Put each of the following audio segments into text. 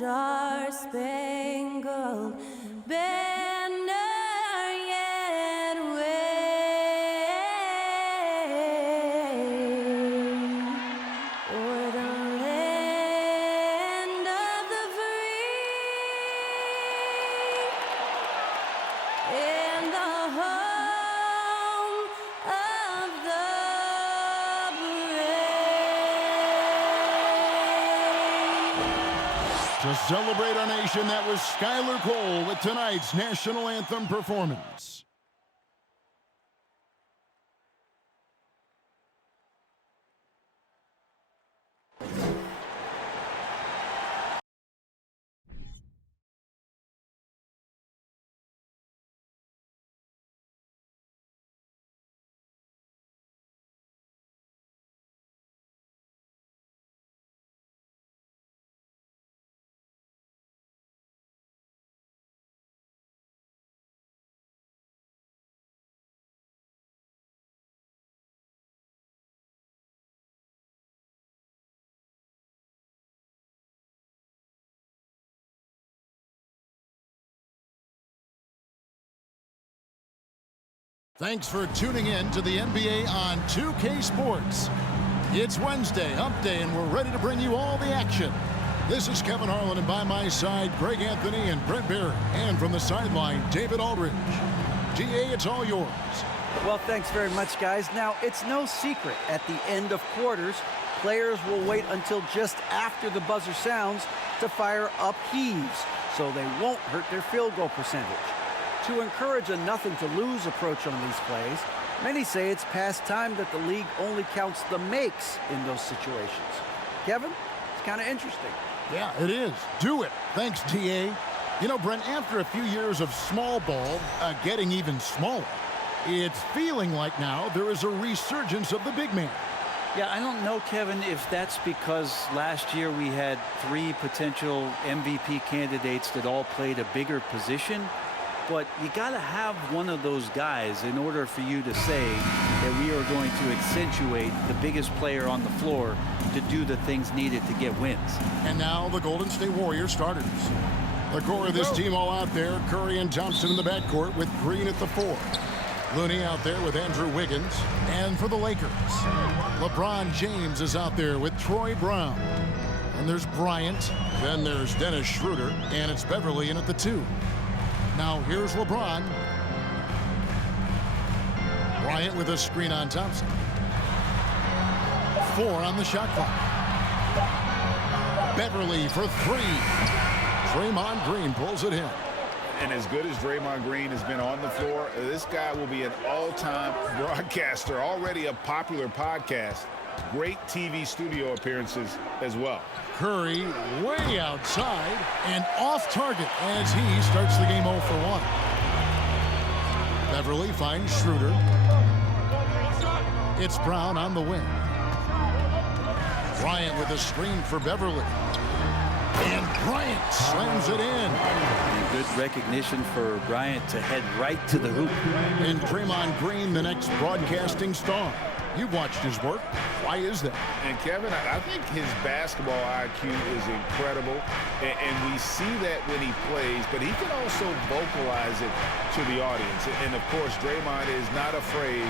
star-spangled banner yet wave o'er the land of the free and the home of the brave. To celebrate our nation, that was Skylar Cole with tonight's national anthem performance. Thanks for tuning in to the NBA on 2K Sports. It's Wednesday, hump day, and we're ready to bring you all the action. This is Kevin Harlan, and by my side, Greg Anthony and Brent Barry. And from the sideline, David Aldridge. GA, it's all yours. Well, thanks very much, guys. Now, it's no secret at the end of quarters, players will wait until just after the buzzer sounds to fire up heaves, so they won't hurt their field goal percentage. To encourage a nothing-to-lose approach on these plays, many say it's past time that the league only counts the makes in those situations. Kevin, it's kind of interesting. Yeah, it is. Do it. Thanks, TA. You know, Brent, after a few years of small ball getting even smaller, it's feeling like now there is a resurgence of the big man. Yeah, I don't know, Kevin, if that's because last year we had 3 potential MVP candidates that all played a bigger position. But you got to have one of those guys in order for you to say that we are going to accentuate the biggest player on the floor to do the things needed to get wins. And now the Golden State Warriors starters. The core of this team all out there, Curry and Thompson in the backcourt with Green at the 4. Looney out there with Andrew Wiggins. And for the Lakers, LeBron James is out there with Troy Brown. And there's Bryant. Then there's Dennis Schroeder. And it's Beverly in at the 2. Now here's LeBron. Bryant with a screen on Thompson. 4 on the shot clock. Beverly for 3. Draymond Green pulls it in. And as good as Draymond Green has been on the floor, this guy will be an all-time broadcaster, already a popular podcast. Great TV studio appearances as well. Curry way outside and off target as he starts the game 0 for 1. Beverly finds Schroeder. It's Brown on the wing. Bryant with a screen for Beverly. And Bryant slams it in. And good recognition for Bryant to head right to the hoop. And Draymond Green, the next broadcasting star. You've watched his work. Why is that? And Kevin, I think his basketball IQ is incredible, and we see that when he plays, but he can also vocalize it to the audience. And of course, Draymond is not afraid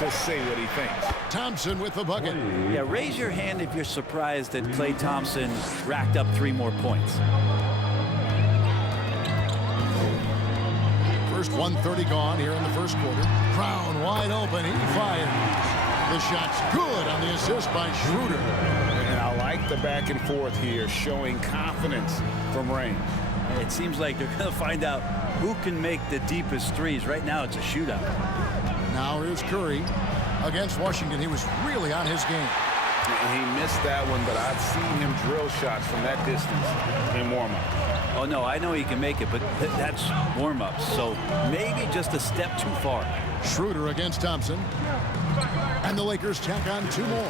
to say what he thinks. Thompson with the bucket. Yeah, raise your hand if you're surprised that Klay Thompson racked up 3 more points. First 1:30 gone here in the first quarter. Brown wide open. He fires. The shot's good on the assist by Schroeder. And I like the back and forth here, showing confidence from range. It seems like they're going to find out who can make the deepest threes. Right now, it's a shootout. Now here's Curry against Washington. He was really on his game. He missed that one, but I've seen him drill shots from that distance in warm-up. Oh, no, I know he can make it, but that's warm-ups. So maybe just a step too far. Schroeder against Thompson. And the Lakers tack on 2 more.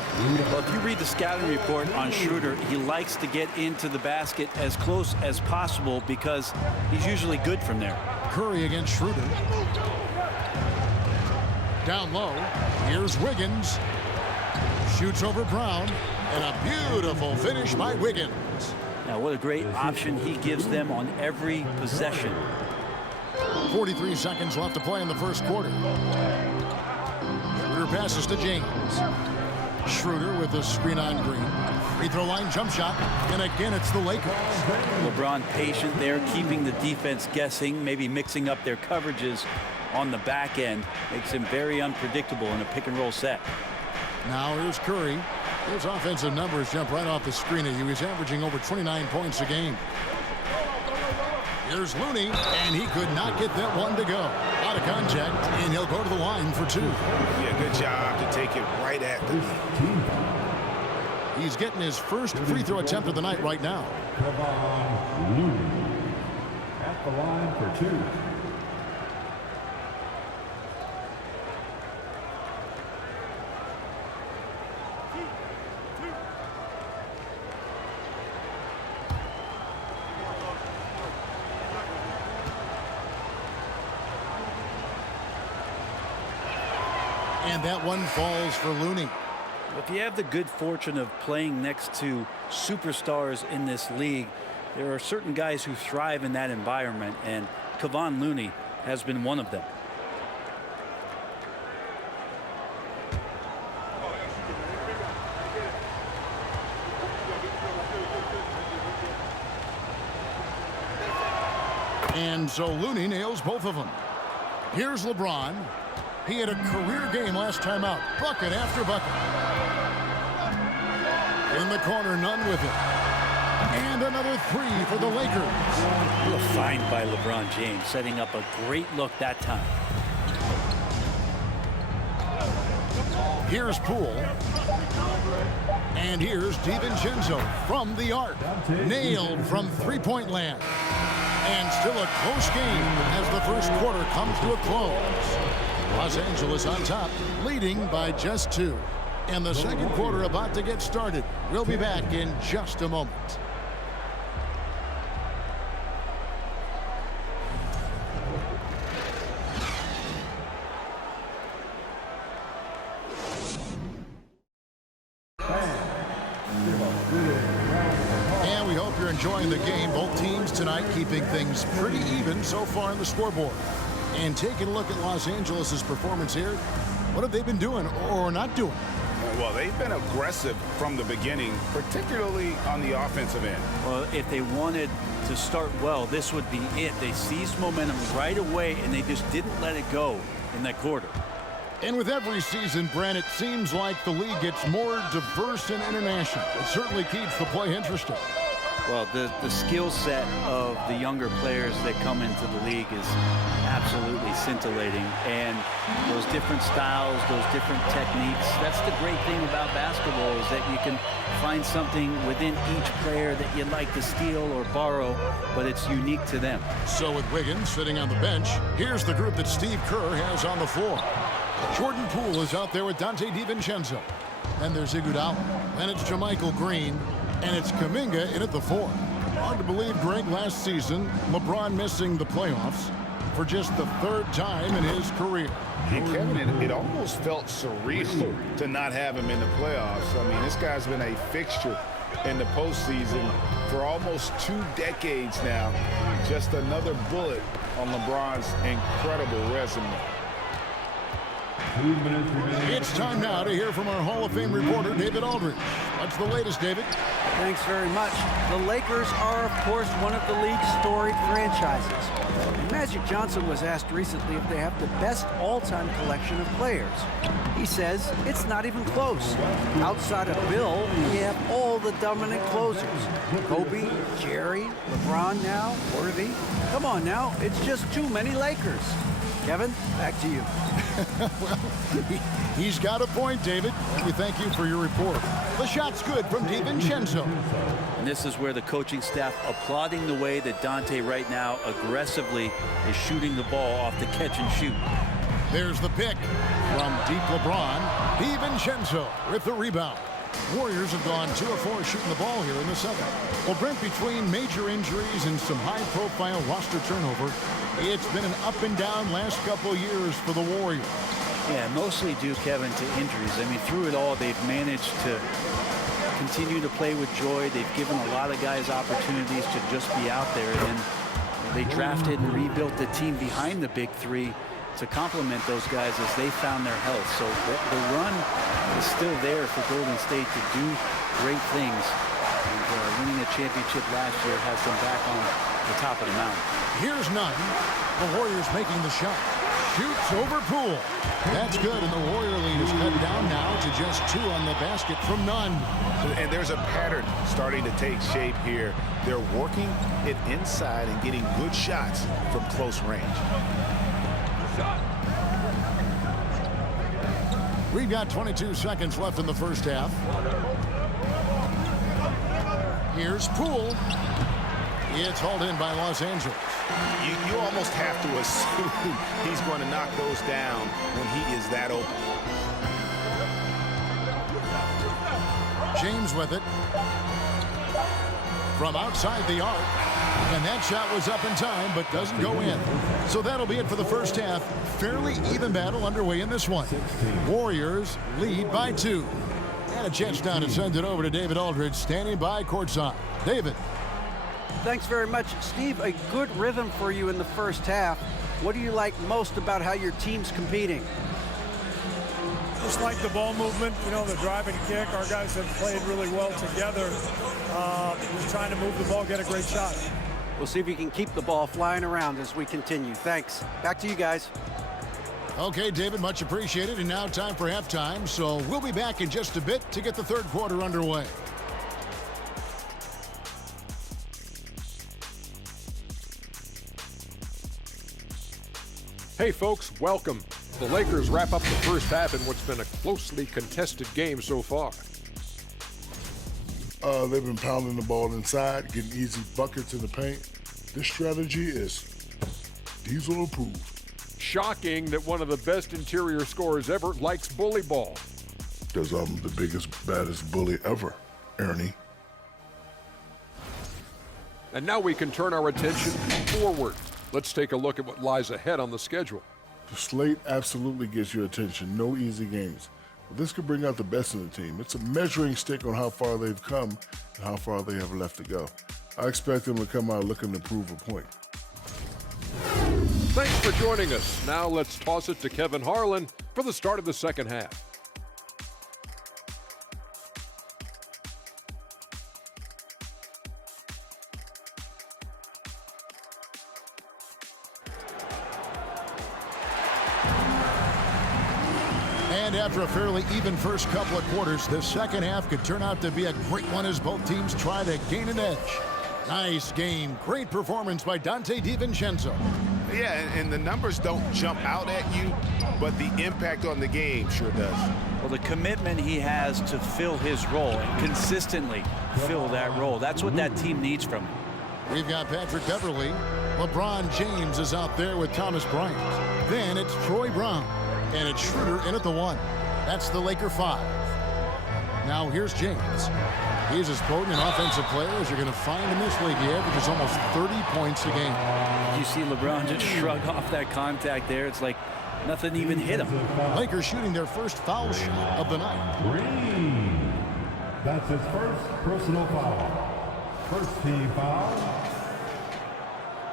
Well, if you read the scouting report on Schroeder, he likes to get into the basket as close as possible because he's usually good from there. Curry against Schroeder. Down low. Here's Wiggins. Shoots over Brown. And a beautiful finish by Wiggins. Now, what a great option he gives them on every possession. 43 seconds left to play in the first quarter. Schroeder passes to James. Schroeder with the screen on Green. Free throw line jump shot. And again, it's the Lakers. LeBron patient there, keeping the defense guessing, maybe mixing up their coverages on the back end. Makes him very unpredictable in a pick and roll set. Now here's Curry. His offensive numbers jump right off the screen at you. He's averaging over 29 points a game. Here's Looney, and he could not get that one to go. Out of contact, and he'll go to the line for 2. Yeah, good job to take it right at the net. He's getting his first free throw attempt of the night right now. Kevon Looney at the line for 2. And that one falls for Looney. If you have the good fortune of playing next to superstars in this league, there are certain guys who thrive in that environment, and Kevon Looney has been one of them. And so Looney nails both of them. Here's LeBron. He had a career game last time out. Bucket after bucket. In the corner, none with it. And another 3 for the Lakers. What a find by LeBron James, setting up a great look that time. Here's Poole. And here's DiVincenzo from the arc. Nailed from three-point land. And still a close game as the first quarter comes to a close. Los Angeles on top, leading by just 2. And the second quarter about to get started. We'll be back in just a moment. And we hope you're enjoying the game. Both teams tonight keeping things pretty even so far on the scoreboard. And taking a look at Los Angeles' performance here, what have they been doing or not doing? Well, they've been aggressive from the beginning, particularly on the offensive end. Well, if they wanted to start well, this would be it. They seized momentum right away, and they just didn't let it go in that quarter. And with every season, Brent, it seems like the league gets more diverse and international. It certainly keeps the play interesting. Well, the skill set of the younger players that come into the league is absolutely scintillating. And those different styles, those different techniques, that's the great thing about basketball, is that you can find something within each player that you'd like to steal or borrow, but it's unique to them. So with Wiggins sitting on the bench, here's the group that Steve Kerr has on the floor. Jordan Poole is out there with Dante DiVincenzo. Then there's Iguodala. Then it's JaMychal Green. And it's Kuminga in at the 4. Hard to believe, Greg, last season, LeBron missing the playoffs for just the 3rd time in his career. And Kevin, it almost felt surreal to not have him in the playoffs. I mean, this guy's been a fixture in the postseason for almost 2 decades now. Just another bullet on LeBron's incredible resume. 2 minutes remaining. It's time now to hear from our Hall of Fame reporter, David Aldridge. What's the latest, David? Thanks very much. The Lakers are, of course, one of the league's storied franchises. Magic Johnson was asked recently if they have the best all-time collection of players. He says it's not even close. Outside of Bill, we have all the dominant closers. Kobe, Jerry, LeBron now, Worthy. Come on now, it's just too many Lakers. Kevin, back to you. Well, he's got a point, David. We thank you for your report. The shot's good from DiVincenzo. And this is where the coaching staff applauding the way that Dante right now aggressively is shooting the ball off the catch and shoot. There's the pick from deep LeBron. DiVincenzo with the rebound. Warriors have gone 2 of 4 shooting the ball here in the 7th. Well, Brent, between major injuries and some high-profile roster turnover, it's been an up and down last couple years for the Warriors. Yeah, mostly due, Kevin, to injuries. I mean, through it all, they've managed to continue to play with joy. They've given a lot of guys opportunities to just be out there. And they drafted and rebuilt the team behind the big three to complement those guys as they found their health. So the run is still there for Golden State to do great things. And winning a championship last year has them back on the top of the mountain. Here's Nunn. The Warriors making the shot. Shoots over Poole. That's good, and the Warrior lead is cut down now to just 2 on the basket from Nunn. And there's a pattern starting to take shape here. They're working it inside and getting good shots from close range. We've got 22 seconds left in the first half. Here's Poole. It's hauled in by Los Angeles. You almost have to assume he's going to knock those down when he is that open. James with it. From outside the arc. And that shot was up in time, but doesn't go in. So that'll be it for the first half. Fairly even battle underway in this one. Warriors lead by 2. And a chance now to send it over to David Aldridge, standing by courtside. David. Thanks very much, Steve. A good rhythm for you in the first half. What do you like most about how your team's competing? Just like the ball movement, you know, the drive and kick. Our guys have played really well together. Just trying to move the ball, get a great shot. We'll see if you can keep the ball flying around as we continue. Thanks. Back to you guys. Okay, David, much appreciated. And now time for halftime. So we'll be back in just a bit to get the third quarter underway. Hey folks, welcome. The Lakers wrap up the first half in what's been a closely contested game so far. They've been pounding the ball inside, getting easy buckets in the paint. This strategy is Diesel approved. Shocking that one of the best interior scorers ever likes bully ball. Because I'm the biggest, baddest bully ever, Ernie. And now we can turn our attention forward. Let's take a look at what lies ahead on the schedule. The slate absolutely gets your attention. No easy games. But this could bring out the best in the team. It's a measuring stick on how far they've come and how far they have left to go. I expect them to come out looking to prove a point. Thanks for joining us. Now let's toss it to Kevin Harlan for the start of the second half. And after a fairly even first couple of quarters, the second half could turn out to be a great one as both teams try to gain an edge. Nice game. Great performance by Dante DiVincenzo. Yeah, and the numbers don't jump out at you, but the impact on the game sure does. Well, the commitment he has to fill his role and consistently fill that role. That's what that team needs from him. We've got Patrick Beverly. LeBron James is out there with Thomas Bryant. Then it's Troy Brown. And it's Schroeder in at the 1. That's the Laker 5. Now here's James. He's as potent an offensive player as you're going to find in this league. He averages almost 30 points a game. You see LeBron just shrug off that contact there. It's like nothing even hit him. Lakers shooting their first foul shot of the night. Green. That's his first personal foul. First team foul.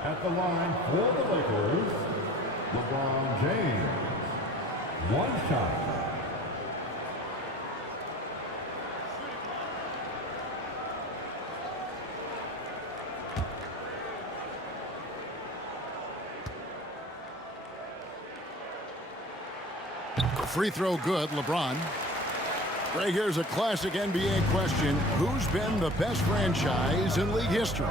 At the line for the Lakers, LeBron James. One shot. Free throw good, LeBron. Right here's a classic NBA question. Who's been the best franchise in league history?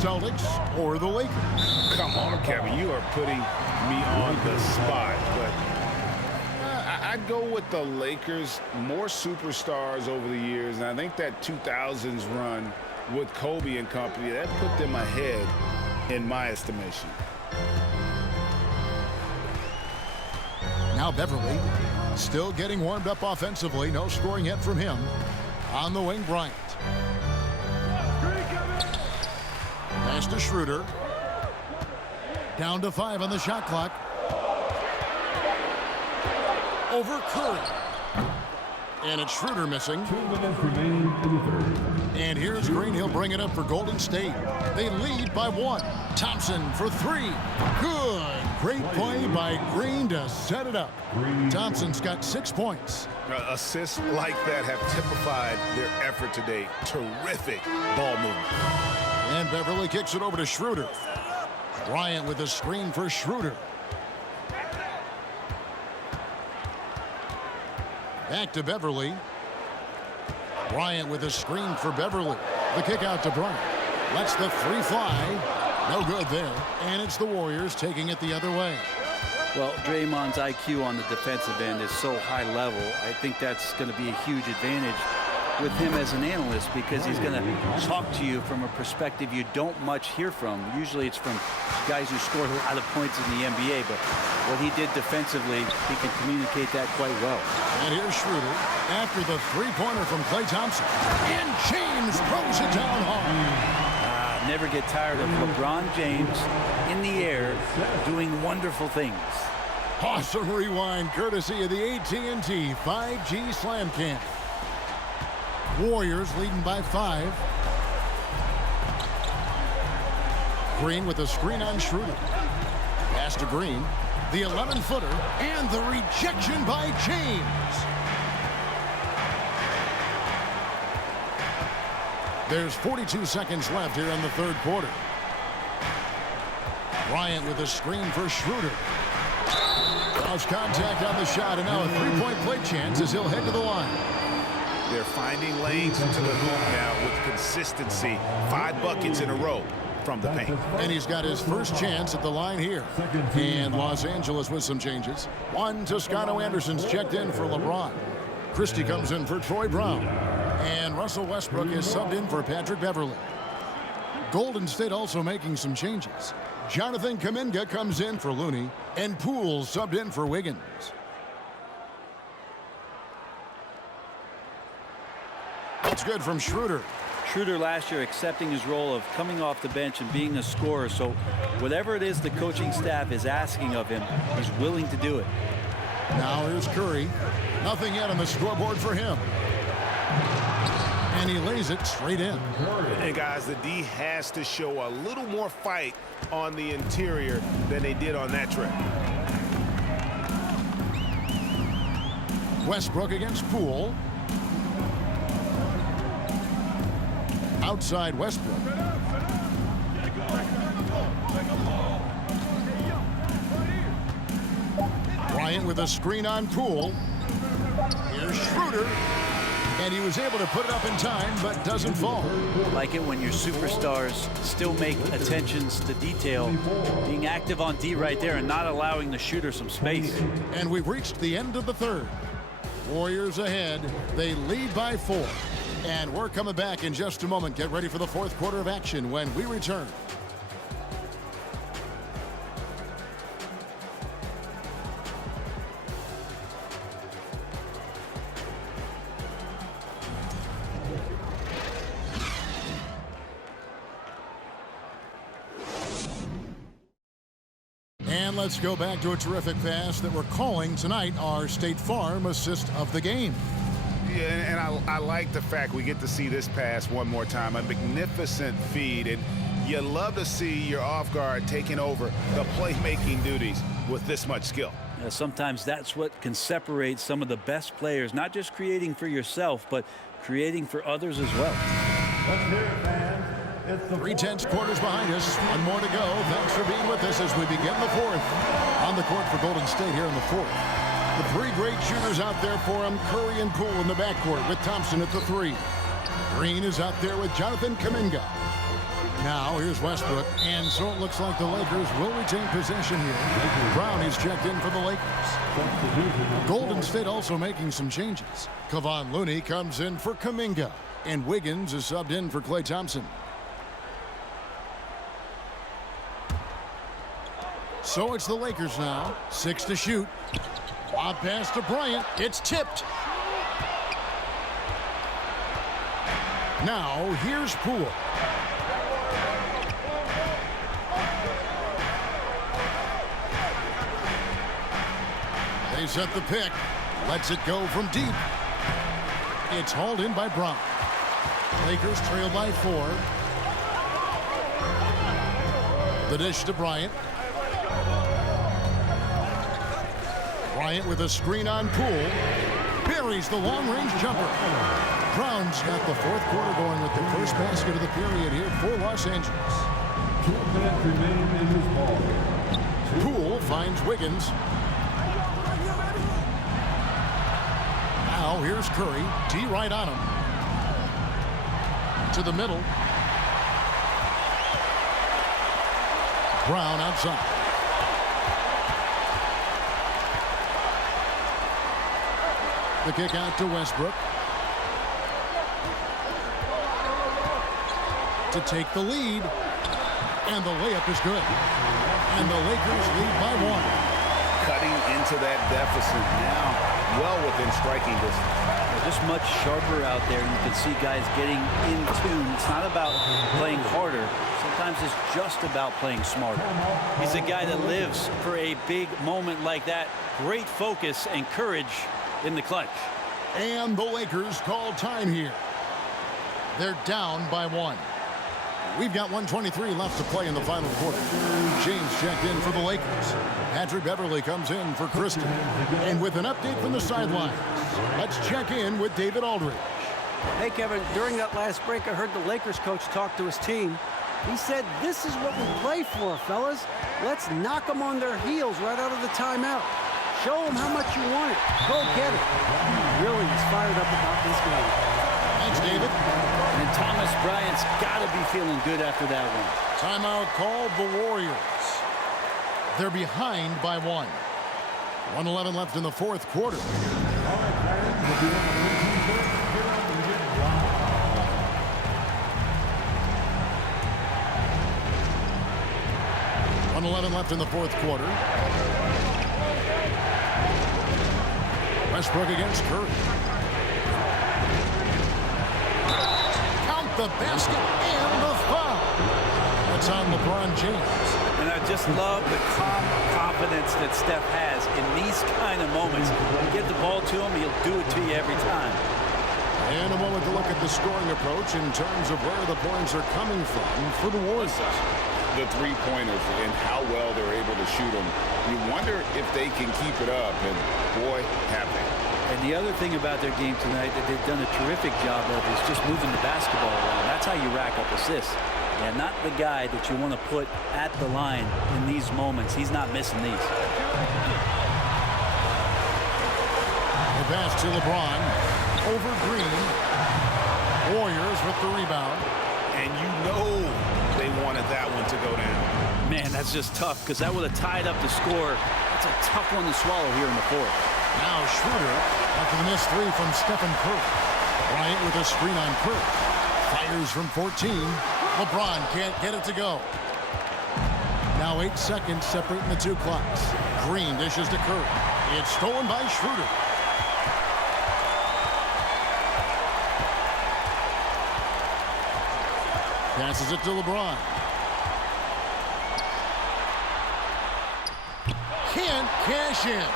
Celtics or the Lakers? Come on, Kevin, you are putting me on the spot, but I'd go with the Lakers. More superstars over the years, and I think that 2000s run with Kobe and company, that put them ahead in my estimation. Now Beverly still getting warmed up offensively. No scoring yet from him. On the wing, Bryant. Pass to Schroeder. Down to 5 on the shot clock. Over Curry. And it's Schroeder missing. 2 minutes remaining in the third. And here's Green. He'll bring it up for Golden State. They lead by 1. Thompson for 3. Good. Great play by Green to set it up. Thompson's got 6 points. Assists like that have typified their effort today. Terrific ball movement. And Beverly kicks it over to Schroeder. Bryant with a screen for Schroeder. Back to Beverly. Bryant with a screen for Beverly. The kick out to Bryant. Lets the 3 fly. No good there. And it's the Warriors taking it the other way. Well, Draymond's IQ on the defensive end is so high level. I think that's going to be a huge advantage with him as an analyst, because he's going to talk to you from a perspective you don't much hear from. Usually it's from guys who scored a lot of points in the NBA, but what he did defensively, he can communicate that quite well. And here's Schroeder after the 3-pointer from Klay Thompson. And James throws it down hard. Never get tired of LeBron James in the air doing wonderful things. Awesome rewind courtesy of the AT&T 5G Slam Cam. Warriors leading by 5. Green with a screen on Schroeder. Pass to Green. The 11-footer and the rejection by James. There's 42 seconds left here in the third quarter. Bryant with a screen for Schroeder. Lost contact on the shot, and now a 3-point play chance as he'll head to the line. They're finding lanes into the hoop now with consistency. 5 buckets in a row from the paint. And he's got his first chance at the line here. And Los Angeles with some changes. Juan Toscano Anderson's checked in for LeBron. Christie comes in for Troy Brown. And Russell Westbrook is subbed in for Patrick Beverly. Golden State also making some changes. Jonathan Kuminga comes in for Looney. And Poole subbed in for Wiggins. It's good from Schroeder. Schroeder last year accepting his role of coming off the bench and being a scorer. So whatever it is the coaching staff is asking of him, he's willing to do it. Now here's Curry. Nothing yet on the scoreboard for him. And he lays it straight in. And guys, the D has to show a little more fight on the interior than they did on that trip. Westbrook against Poole. Outside Westbrook. Bryant with a screen on Poole. Here's Schroeder. And he was able to put it up in time, but doesn't fall. Like it when your superstars still make attentions to detail, being active on D right there and not allowing the shooter some space. And we've reached the end of the third. Warriors ahead. They lead by 4. And we're coming back in just a moment. Get ready for the fourth quarter of action when we return. And let's go back to a terrific pass that we're calling tonight our State Farm assist of the game. Yeah, and I like the fact we get to see this pass one more time. A magnificent feed, and you love to see your off guard taking over the playmaking duties with this much skill. Sometimes that's what can separate some of the best players, not just creating for yourself, but creating for others as well. Let's hear it, fans. It's the 3/10 quarters behind us. One more to go. Thanks for being with us as we begin the fourth. On the court for Golden State here in the fourth. The 3 great shooters out there for him. Curry and Poole in the backcourt with Thompson at the 3. Green is out there with Jonathan Kuminga. Now here's Westbrook. And so it looks like the Lakers will retain possession here. Brown is checked in for the Lakers. Golden State also making some changes. Kevon Looney comes in for Kuminga. And Wiggins is subbed in for Klay Thompson. So it's the Lakers now. 6 to shoot. Lob pass to Bryant. It's tipped. Now here's Poole. They set the pick. Lets it go from deep. It's hauled in by Brown. Lakers trail by 4. The dish to Bryant. Bryant with a screen on Poole. Buries the long-range jumper. Brown's got the fourth quarter going with the first basket of the period here for Los Angeles. 2 minutes remaining in this ball. Poole finds Wiggins. Now here's Curry. D right on him. To the middle. Brown outside. The kick out to Westbrook. To take the lead. And the layup is good. And the Lakers lead by 1. Cutting into that deficit now, well within striking distance. They're just much sharper out there. You can see guys getting in tune. It's not about playing harder. Sometimes it's just about playing smarter. He's a guy that lives for a big moment like that. Great focus and courage in the clutch. And the Lakers call time here. They're down by 1. We've got 1:23 left to play in the final quarter. James checked in for the Lakers. Patrick Beverly comes in for Kristen. And with an update from the sidelines, let's check in with David Aldridge. Hey, Kevin, during that last break, I heard the Lakers coach talk to his team. He said, "This is what we play for, fellas. Let's knock them on their heels right out of the timeout. Show them how much you want it. Go get it." He really is fired up about this game. Thanks, David. And Thomas Bryant's got to be feeling good after that one. Timeout called the Warriors. They're behind by 1. 1:11 left in the fourth quarter. 1:11 left in the fourth quarter. Westbrook against Curry. Count the basket and the foul. That's on LeBron James. And I just love the calm confidence that Steph has in these kind of moments. You get the ball to him, he'll do it to you every time. And a moment to look at the scoring approach in terms of where the points are coming from for the Warriors. The three-pointers and how well they're able to shoot them. You wonder if they can keep it up, and boy, have they. And the other thing about their game tonight that they've done a terrific job of is just moving the basketball around. That's how you rack up assists. And not the guy that you want to put at the line in these moments. He's not missing these. The pass to LeBron. Over Green. Warriors with the rebound. And you know they wanted that one to go down. Man, that's just tough because that would have tied up the score. That's a tough one to swallow here in the fourth. Now Schroeder after the missed three from Stephen Curry. Bryant with a screen on Curry. Fires from 14. LeBron can't get it to go. Now 8 seconds separating the two clocks. Green dishes to Curry. It's stolen by Schroeder. Passes it to LeBron. Can't cash in.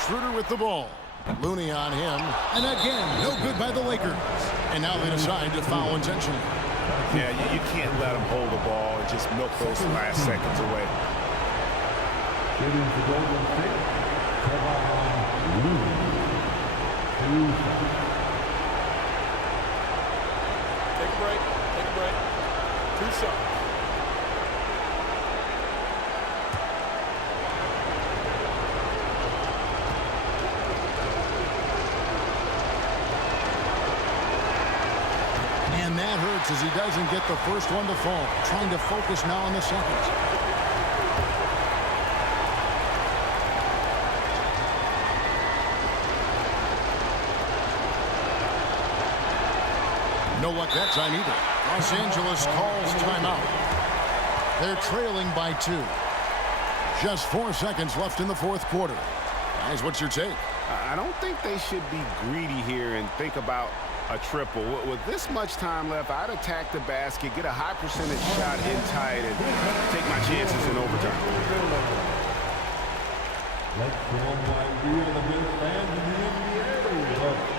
Schroeder with the ball. Looney on him. And again, no good by the Lakers. And now they decide to foul intentionally. Yeah, you can't let them hold the ball and just milk those last seconds away. Shooting for Golden State, Kevin Looney. 2 seconds. Take a break. Take a break. 2 shots. And that hurts as he doesn't get the first one to fall. Trying to focus now on the second. No luck that time either. Los Angeles calls timeout. They're trailing by 2. Just 4 seconds left in the fourth quarter. Guys, what's your take? I don't think they should be greedy here and think about a triple. With this much time left, I'd attack the basket, get a high percentage shot in tight, and take my chances in overtime. Let someone deal with this fans in the NBA.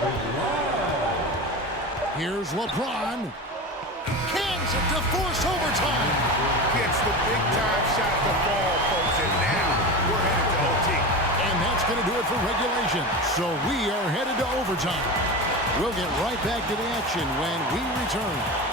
LeBron. Here's LeBron. Cans it to force overtime. Gets the big-time shot to fall, folks, and now we're headed to OT. And that's going to do it for regulation. So we are headed to overtime. We'll get right back to the action when we return.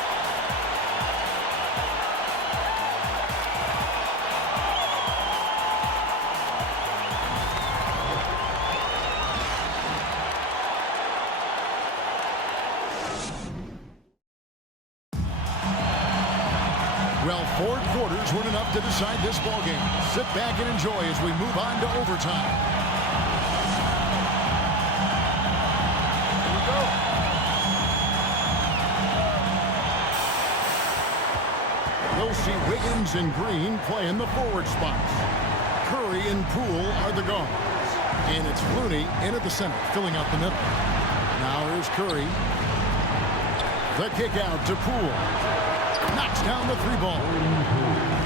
Well, 4 quarters weren't enough to decide this ballgame. Sit back and enjoy as we move on to overtime. Here we go. You'll see Wiggins and Green play in the forward spots. Curry and Poole are the guards. And it's Looney in at the center, filling out the middle. Now here's Curry. The kick out to Poole. Knocks down the 3-ball.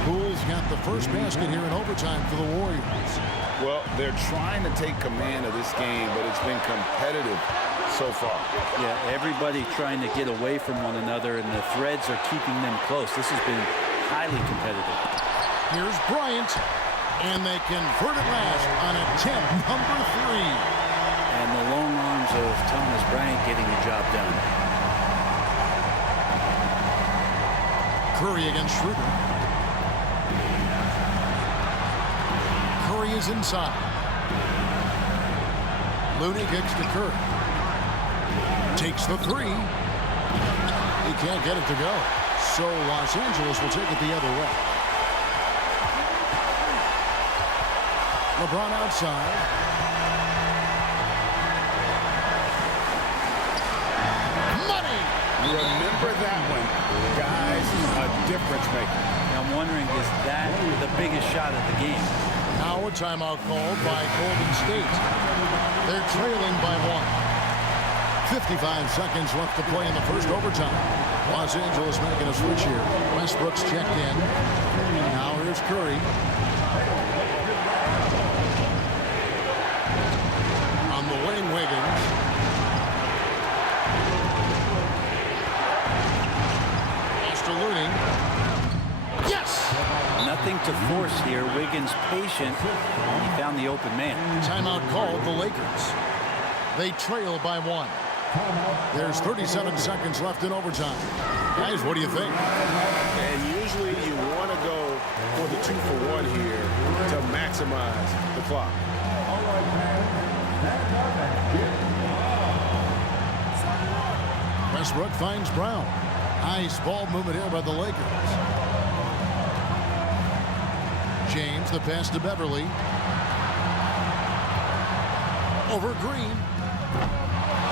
Poole's got the first basket here in overtime for the Warriors. Well, they're trying to take command of this game, but it's been competitive so far. Yeah, everybody trying to get away from one another, and the threads are keeping them close. This has been highly competitive. Here's Bryant, and they convert it last on attempt number 3. And the long arms of Thomas Bryant getting the job done. Curry against Schroeder. Curry is inside. Looney kicks to Curry. Takes the 3. He can't get it to go. So Los Angeles will take it the other way. LeBron outside. Remember that one, guys, a difference maker. I'm wondering, is that the biggest shot of the game? Now a timeout called by Golden State. They're trailing by 1. 55 seconds left to play in the first overtime. Los Angeles making a switch here. Westbrook's checked in. Now here's Curry. On the wing, Wiggins. Looney. Yes! Nothing to force here. Wiggins patient. He found the open man. Timeout called the Lakers. They trail by 1. There's 37 seconds left in overtime. Guys, what do you think? And usually you want to go for the 2-for-1 here to maximize the clock. Westbrook finds Brown. Nice ball movement here by the Lakers. James, the pass to Beverly. Over Green.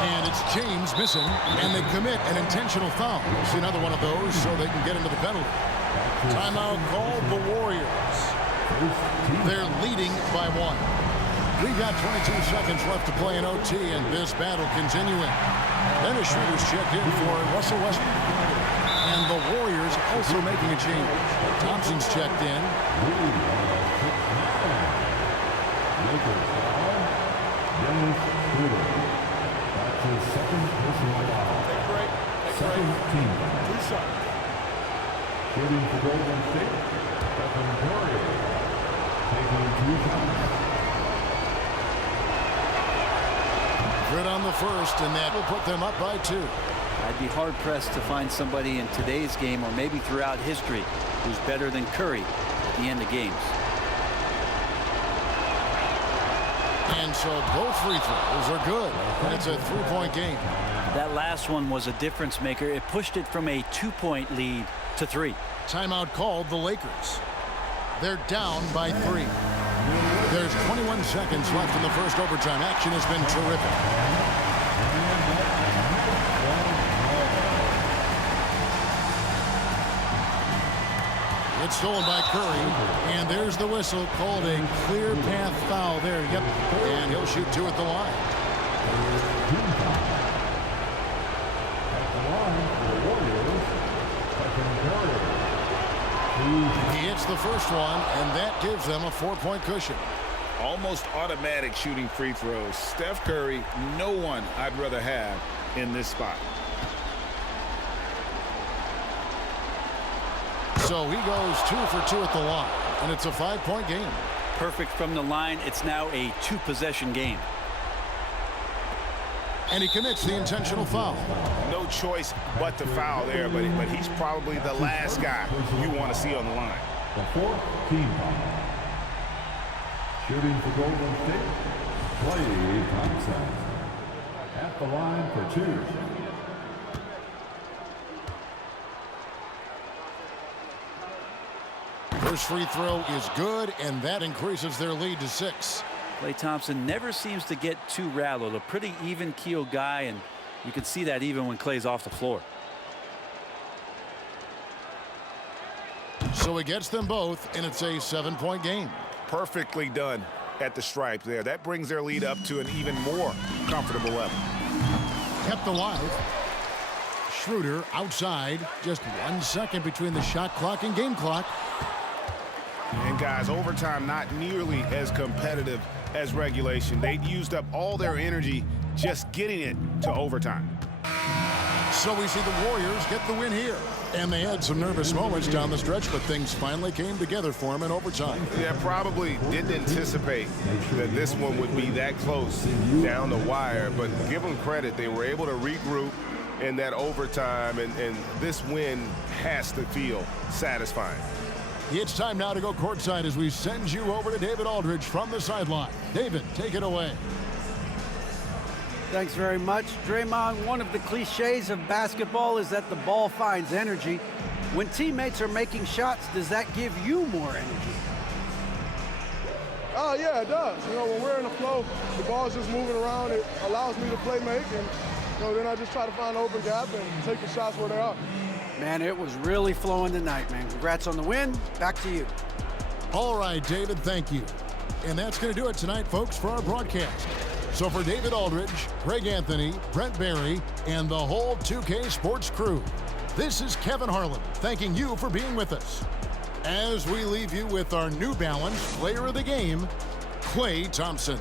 And it's James missing. And they commit an intentional foul. We'll see another one of those so they can get into the penalty. Timeout called the Warriors. They're leading by 1. We've got 22 seconds left to play in OT, and this battle continuing. Dennis Schroeder's checked in for Russell Westbrook. And the Warriors also making a change. Thompson's checked in. That's his second personal foul. Second team. Shooting for Golden State. Stephen Curry. Taking 2 shots. Good on the first, and that will put them up by 2. I'd be hard-pressed to find somebody in today's game, or maybe throughout history, who's better than Curry at the end of games. And so both free throws are good. And it's a 3-point game. That last one was a difference maker. It pushed it from a 2-point lead to 3. Timeout called the Lakers. They're down by 3. There's 21 seconds left in the first overtime. Action has been terrific. It's stolen by Curry, and there's the whistle called a clear path foul there. Yep, and he'll shoot 2 at the line. He hits the first one, and that gives them a 4-point cushion. Almost automatic shooting free throws. Steph Curry, no one I'd rather have in this spot. So he goes 2 for 2 at the line, and it's a 5-point game. Perfect from the line. It's now a 2-possession game. And he commits the intentional foul. No choice but to foul there, but he's probably the last guy you want to see on the line. The fourth team foul. Shooting for Golden State, Klay Thompson. At the line for 2. First free throw is good, and that increases their lead to 6. Klay Thompson never seems to get too rattled. A pretty even-keeled guy, and you can see that even when Klay's off the floor. So he gets them both, and it's a 7-point game. Perfectly done at the stripe there. That brings their lead up to an even more comfortable level. Kept alive. Schroeder outside. Just 1 second between the shot clock and game clock. And guys, overtime not nearly as competitive as regulation. They'd used up all their energy just getting it to overtime. So we see the Warriors get the win here. And they had some nervous moments down the stretch, but things finally came together for them in overtime. Yeah, probably didn't anticipate that this one would be that close down the wire, but give them credit. They were able to regroup in that overtime, and this win has to feel satisfying. It's time now to go courtside as we send you over to David Aldridge from the sideline. David, take it away. Thanks very much. Draymond, one of the cliches of basketball is that the ball finds energy. When teammates are making shots, does that give you more energy? Oh, yeah, it does. You know, when we're in the flow, the ball's just moving around. It allows me to play make, and then I just try to find an open gap and take the shots where they are. Man, it was really flowing tonight, man. Congrats on the win. Back to you. All right, David, thank you. And that's going to do it tonight, folks, for our broadcast. So for David Aldridge, Greg Anthony, Brent Barry, and the whole 2K Sports crew, this is Kevin Harlan thanking you for being with us. As we leave you with our New Balance Player of the Game, Klay Thompson.